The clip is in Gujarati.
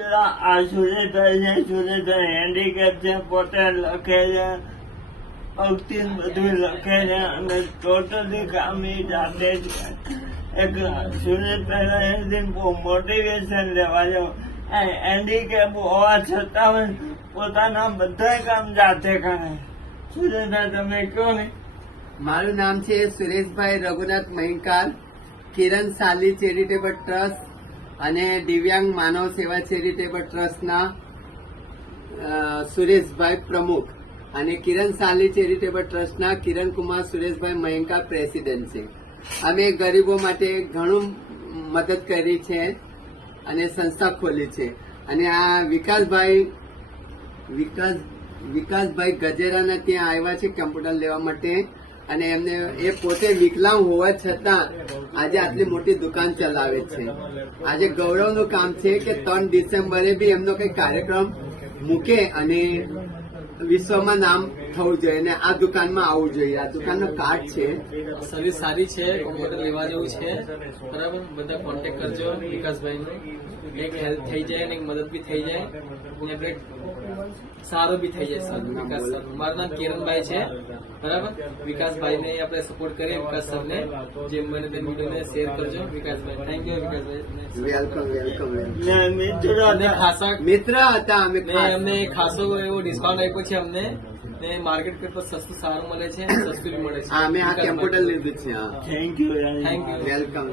મિત્ર આ સુરેશભાઈ હેન્ડીકેપ છે, પોતે લખે છે, પગથી બધું લખે છે અને ટોટલી કામ એ જાતે જ એક સુરેશભાઈ બહુ મોટિવેશન લેવા જાવ. હેન્ડીકેપ હોવા છતાં પોતાના બધા કામ જાતે કરે. સુરેશભાઈ તમે કહો ને. મારું નામ છે સુરેશભાઈ રઘુનાથ મહિંકાર, કિરણ સાલી ચેરિટેબલ ટ્રસ્ટ અને દિવ્યાંગ માનવ સેવા ચેરિટેબલ ટ્રસ્ટના સુરેશભાઈ પ્રમુખ અને કિરણ સાલી ચેરિટેબલ ટ્રસ્ટના કિરણકુમાર સુરેશભાઈ મહિંકાર પ્રેસિડેન્ટ છે. અમે ગરીબો માટે ઘણું મદદ કરી છે અને સંસ્થા ખોલી છે. અને આ વિકાસભાઈ ગજેરાના ત્યાં આવ્યા છે કમ્પ્યુટર લેવા માટે અને એમને એ પોતે વિકલાંગ હોવા છતાં આજે આટલી મોટી દુકાન ચલાવે છે. આજે ગૌરવનું કામ છે કે 3 ડિસેમ્બરે બી એમનો કઈ કાર્યક્રમ મૂકે અને વિશ્વમાં નામ થવું જોઈએ અને આ દુકાનમાં આવવું જોઈએ. આ દુકાનનો કાર્ડ છે. સર્વિસ સારી છે, કોમ્પ્યુટર લેવા જેવું છે. બરાબર, બધા કોન્ટેક્ટ કરજો વિકાસભાઈને. એક હેલ્પ થઈ જાય અને એક મદદ બી થઈ જાય અને આપણે સારું બી થઈ જાય. સારું વિકાસ સર, મારું નામ કિરણભાઈ છે. બરાબર, વિકાસભાઈને આપણે સપોર્ટ કરીએ. વિકાસ સરને જેમ બને તેમ વિડીયોને શેર કરજો. વિકાસભાઈ, થેન્ક યુ વિકાસભાઈ. વેલકમ. અને ખાસા મિત્ર હતા અમે. અમને ખાસો એવો ડિસ્કાઉન્ટ આપ્યો છે અમને. ને માર્કેટ કરતા સસ્તું સારું મળે છે, સસ્તું બી મળે છે. અમે આ કમ્પ્યુટર લીધું છે. Thank you. Thank you. Welcome.